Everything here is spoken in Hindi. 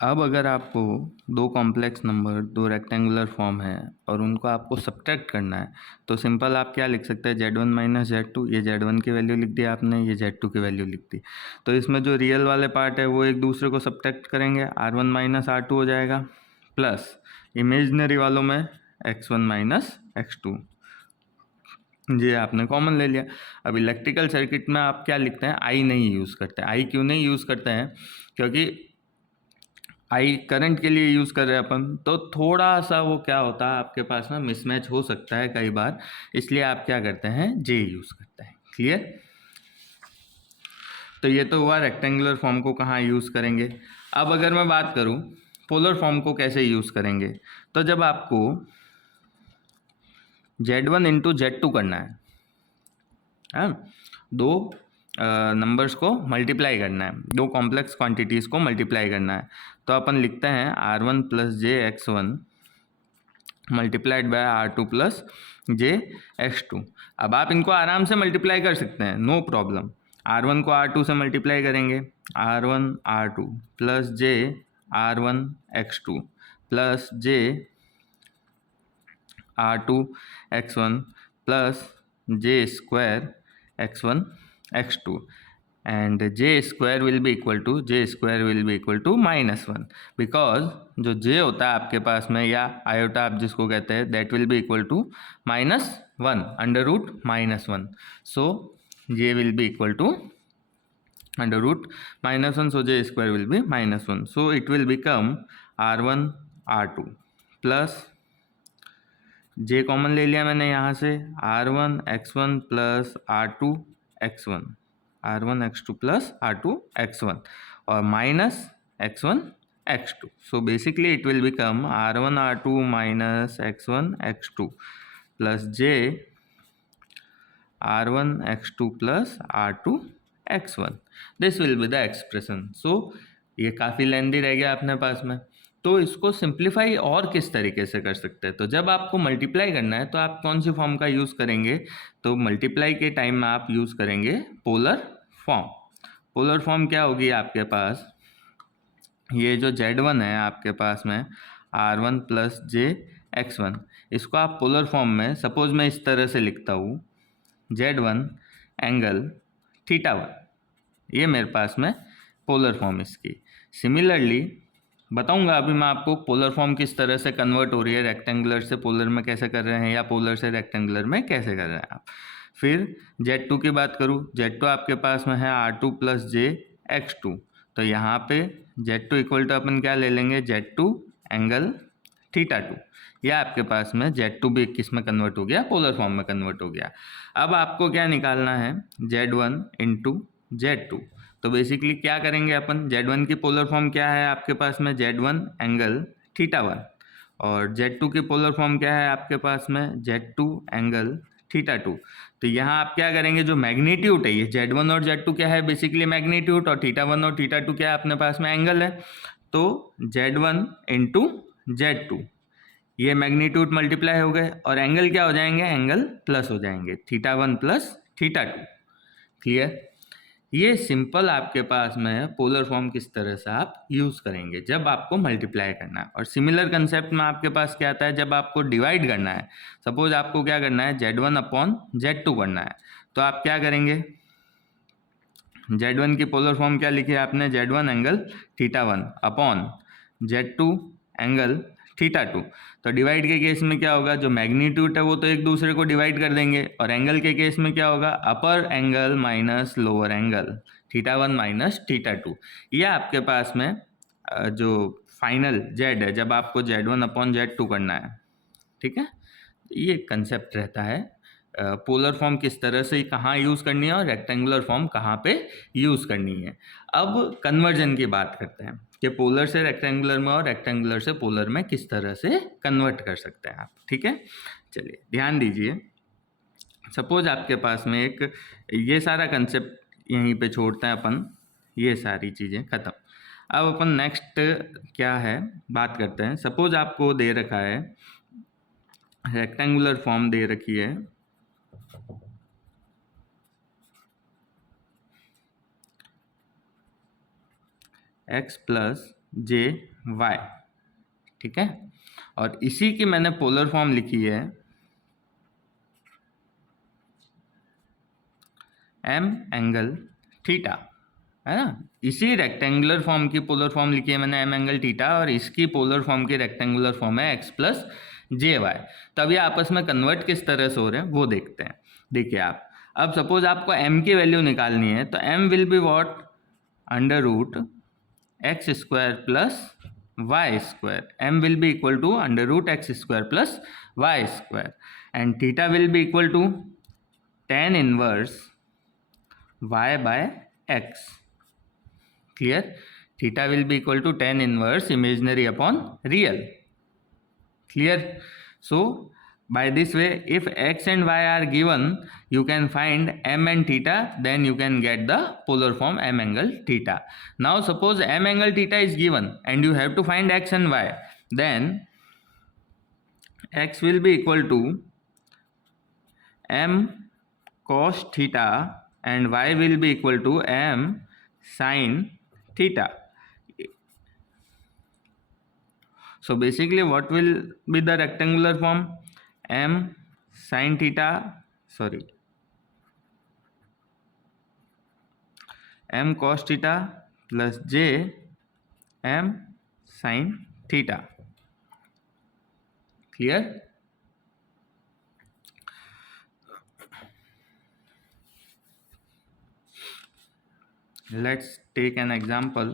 अब अगर आपको दो कॉम्प्लेक्स नंबर, दो रेक्टेंगुलर फॉर्म है और उनको आपको सब्ट्रैक्ट करना है, तो सिंपल आप क्या लिख सकते हैं, Z1 माइनस Z2। ये Z1 की वैल्यू लिख दी आपने, ये Z2 की वैल्यू लिख दी। तो इसमें जो रियल वाले पार्ट है वो एक दूसरे को सब्ट्रैक्ट करेंगे, R1 माइनस R2 हो जाएगा, प्लस इमेजनरी वालों में X1 माइनस X2, ये आपने कॉमन ले लिया। अब इलेक्ट्रिकल सर्किट में आप क्या लिखते हैं, आई नहीं यूज़ करते हैं। आई क्यों नहीं यूज़ करते हैं, क्योंकि आई करंट के लिए यूज़ कर रहे हैं अपन, तो थोड़ा सा वो क्या होता है आपके पास में मिसमैच हो सकता है कई बार, इसलिए आप क्या करते हैं, जे यूज़ करते हैं। क्लियर? तो ये तो हुआ रेक्टेंगुलर फॉर्म को कहाँ यूज़ करेंगे। अब अगर मैं बात करूँ पोलर फॉर्म को कैसे यूज़ करेंगे, तो जब आपको Z1 इंटू Z2 करना है, दो नंबर्स को मल्टीप्लाई करना है, दो कॉम्प्लेक्स क्वांटिटीज़ को मल्टीप्लाई करना है, तो अपन लिखते हैं R1 plus J X1 multiplied by R2 plus J X2। अब आप इनको आराम से मल्टीप्लाई कर सकते हैं, नो प्रॉब्लम। R1 को R2 से मल्टीप्लाई करेंगे, R1 R2 plus J R1 X2 plus J R2 X1 plus J square X1 X2 and j square will be equal to -1, because जो j होता है आपके पास में या आयोटा आप जिसको कहते हैं, that will be equal to -1 under root -1। So j will be equal to under root -1, so j square will be -1, so it will become R1 R2 plus j common ले लिया मैंने यहाँ से, R1 X1 plus R2 X1, R1 X2 plus R2 X1 और minus X1 X2। So basically it will become R1 R2 minus X1 X2 plus J R1 X2 plus R2 X1। This will be the expression. So ये काफ़ी लेंदी रह गया अपने पास में, तो इसको सिंप्लीफाई और किस तरीके से कर सकते हैं। तो जब आपको मल्टीप्लाई करना है तो आप कौन सी फॉर्म का यूज़ करेंगे, तो मल्टीप्लाई के टाइम में आप यूज़ करेंगे पोलर फॉर्म। पोलर फॉर्म क्या होगी आपके पास, ये जो Z1 है आपके पास में R1 प्लस जे X1, इसको आप पोलर फॉर्म में सपोज मैं इस तरह से लिखता हूँ, Z1 एंगल θ1, ये मेरे पास में पोलर फॉर्म इसकी। सिमिलरली बताऊंगा अभी मैं आपको पोलर फॉर्म किस तरह से कन्वर्ट हो रही है, रेक्टेंगुलर से पोलर में कैसे कर रहे हैं या पोलर से रेक्टेंगुलर में कैसे कर रहे हैं आप। फिर Z2 की बात करूँ, Z2 आपके पास में है R2 प्लस जे X2, तो यहाँ पे Z2 इक्वल टू अपन क्या ले लेंगे, Z2 एंगल θ2। यह आपके पास में Z2 भी किस में कन्वर्ट हो गया, पोलर फॉर्म में कन्वर्ट हो गया। अब आपको क्या निकालना है, Z1 इंटू Z2। तो बेसिकली क्या करेंगे अपन, Z1 की पोलर फॉर्म क्या है आपके पास में, Z1 एंगल θ1, और Z2 की पोलर फॉर्म क्या है आपके पास में, Z2 एंगल θ2। तो यहाँ आप क्या करेंगे, जो मैग्नीट्यूड है, ये Z1 और Z2 क्या है, बेसिकली मैग्नीट्यूड, और θ1 और θ2 क्या है अपने पास में, एंगल है। तो Z1 इंटू Z2, ये मैग्नीट्यूड मल्टीप्लाई हो गए और एंगल क्या हो जाएंगे, एंगल प्लस हो जाएंगे, θ1 प्लस θ2। क्लियर? ये सिंपल आपके पास में पोलर फॉर्म किस तरह से आप यूज़ करेंगे जब आपको मल्टीप्लाई करना है। और सिमिलर कंसेप्ट में आपके पास क्या आता है, जब आपको डिवाइड करना है, सपोज आपको क्या करना है, Z1 अपॉन Z2 करना है, तो आप क्या करेंगे, Z1 की पोलर फॉर्म क्या लिखी है आपने, Z1 angle θ1 upon Z2 angle θ2। तो डिवाइड के केस में क्या होगा, जो मैग्नीट्यूड है वो तो एक दूसरे को डिवाइड कर देंगे, और एंगल के केस में क्या होगा, upper angle minus lower angle, θ1 minus θ2। ये आपके पास में जो फाइनल Z है, जब आपको Z1 अपॉन Z2 करना है, ठीक है, ये कंसेप्ट रहता है। पोलर फॉर्म किस तरह से कहाँ यूज़ करनी है और रेक्टेंगुलर फॉर्म कहाँ पे यूज़ करनी है। अब कन्वर्जन की बात करते हैं कि पोलर से रेक्टेंगुलर में और रेक्टेंगुलर से पोलर में किस तरह से कन्वर्ट कर सकते हैं आप। ठीक है, चलिए ध्यान दीजिए। सपोज आपके पास में एक, ये सारा कंसेप्ट यहीं पे छोड़ते हैं अपन, ये सारी चीज़ें ख़त्म। अब अपन नेक्स्ट क्या है बात करते हैं। सपोज आपको दे रखा है, रेक्टेंगुलर फॉर्म दे रखी है, x प्लस जे वाई, ठीक है। और इसी की मैंने पोलर फॉर्म लिखी है एम एंगल थीटा, है ना। इसी रेक्टेंगुलर फॉर्म की पोलर फॉर्म लिखी है मैंने एम एंगल थीटा, और इसकी पोलर फॉर्म की रेक्टेंगुलर फॉर्म है एक्स प्लस जे वाई। तब ये आपस में कन्वर्ट किस तरह से हो रहे हैं वो देखते हैं। देखिए आप, अब सपोज आपको m की वैल्यू निकालनी है, तो m will be what, under root x square plus y square. m will be equal to under root x square plus y square, and theta will be equal to tan inverse y by x. Clear? Theta will be equal to tan inverse imaginary upon real. Clear? So by this way, if x and y are given, you can find m and theta, then you can get the polar form m angle theta. Now suppose m angle theta is given and you have to find x and y, then x will be equal to m cos theta and y will be equal to m sin theta. So basically what will be the rectangular form? M sin theta, sorry, m cos theta plus j m sin theta. Clear? Let's take an example.